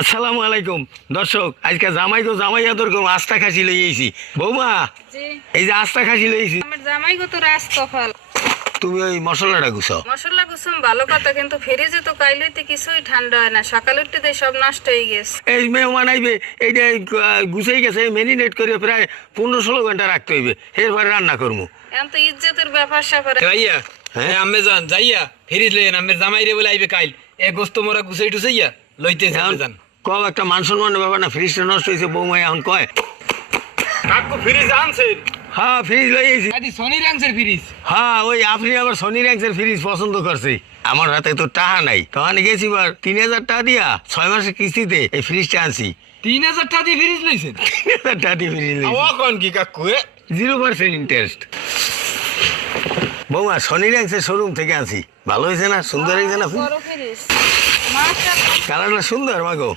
আসসালামু আলাইকুম দর্শক, আজকে জামাই তো জামাই আদর করবো, আস্তা খাসি লইয়েছি। বৌমা, জি এই যে আস্তা খাসি লইয়েছি, আমার জামাই গো তো রাজ কপাল। তুমি ওই মশলাটা গুছাও। মশলা কুসুম ভালো কথা, কিন্তু ফ্রিজে তো কাইলেতে কিছুই ঠান্ডা হয় না, সকালে উঠতে দিয়ে সব নষ্ট হয়ে গেছে। এই মেহমান আইবে, এইটা গুছাই গেছে, মেরিনেট করে প্রায় 15-16 ঘন্টা রাখতে হইবে, এরপরে রান্না করবো। এখন তো ইজ্জতের ব্যাপার স্যাপার। ভাইয়া হ্যাঁ? আম্মে যান যাইয়া ফিরিজ লইয়েন আম্মের জামাই রে বলে আইবে কাইল এ গোস্ত মোরা গুছাই টুসাইয়া লইতে যান কব একটা মান সম্মানের ব্যাপার না, ফ্রিজটা নষ্ট হয়েছে, বৌমা এখন কয়। কাকু ফিরিজ আনছেন হ্যাঁ, ফ্রিজ লইয়েছি। আদি সোনি রাংসের ফিরিজ হ্যাঁ, ওই আপনি আবার সনি র্যাক্সের ফ্রিজ পছন্দ করছে। আমার হাতে তো টাকা নাই, তখন গেছি 3000 টাকা দিয়া 6 মাসের কিস্তিতে এই ফ্রিজটা আনছি। 3000 টাকা দিয়ে ফিরিজ লইছেন 3000 টাকা দিয়ে ফ্রিজ লইছি, আওয়া কোন কি কাকু 0% ইন্টারেস্ট। বৌমা, সনি র্যাক্সের শোরুম থেকে আনছি, ভালো হয়েছে না? সুন্দর হয়েছে না? বড় ফ্রিজ মাশাআল্লাহ। কালারটা সুন্দর মাগো।